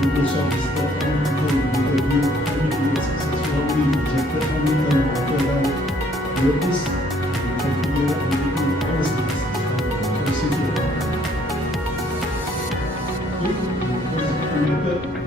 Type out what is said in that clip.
Google Shop is the only interview, everything is successfully rejected, only time after that, your this, you can clear everything, honestly, it's very simple. Okay, because created